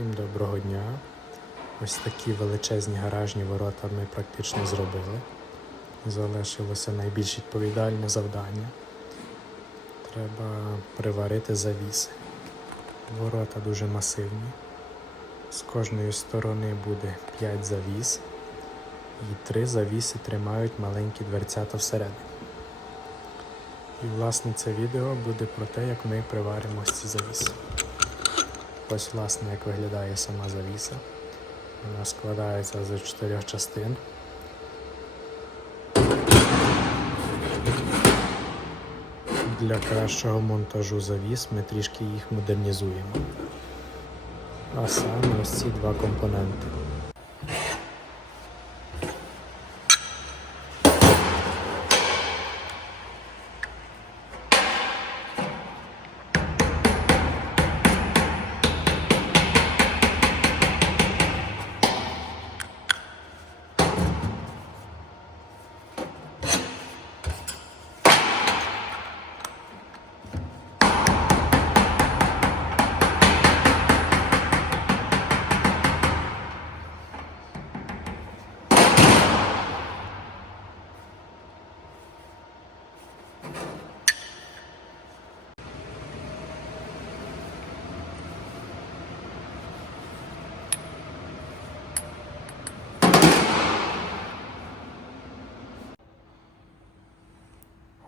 Всім доброго дня. Ось такі величезні гаражні ворота ми практично зробили. Залишилося найбільш відповідальне завдання. Треба приварити завіси. Ворота дуже масивні. З кожної сторони буде 5 завіс, і 3 завіси тримають маленькі дверцята всередині. І власне це відео буде про те, як ми приваримо ці завіси. Ось, власне, як виглядає сама завіса. Вона складається з чотирьох частин. Для кращого монтажу завіс ми трішки їх модернізуємо. А саме ось ці два компоненти.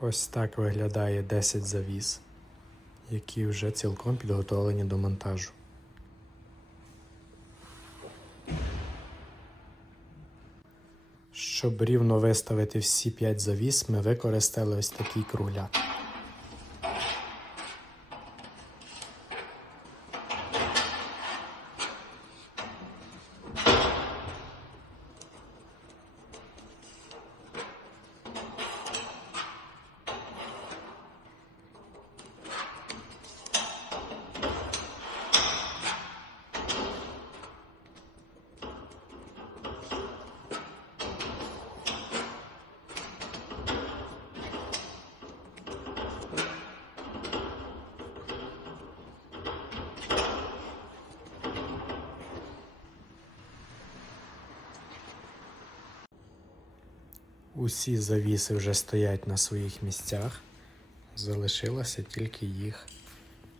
Ось так виглядає 10 завіс, які вже цілком підготовлені до монтажу. Щоб рівно виставити всі 5 завіс, ми використали ось такий кругляк. Усі завіси вже стоять на своїх місцях. Залишилося тільки їх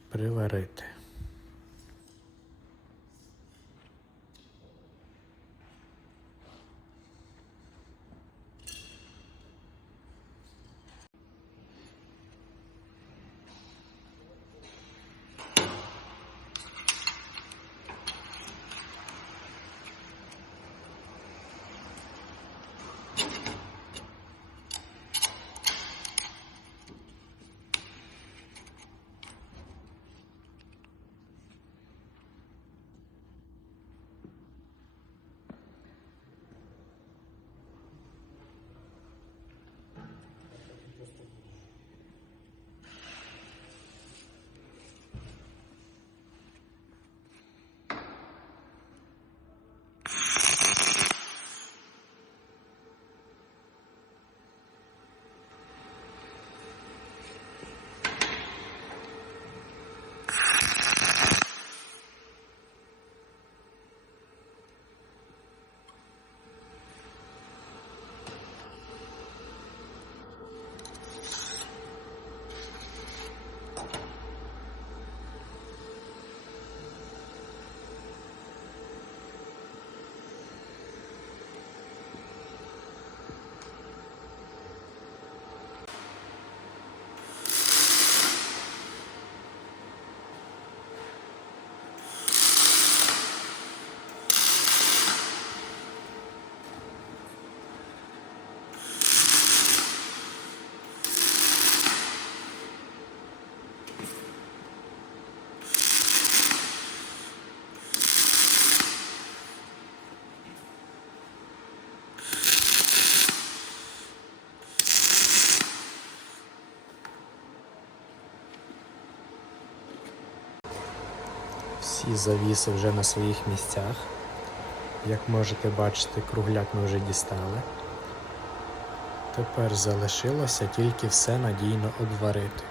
приварити. Всі завіси вже на своїх місцях. Як можете бачити, кругляк ми вже дістали. Тепер залишилося тільки все надійно обварити.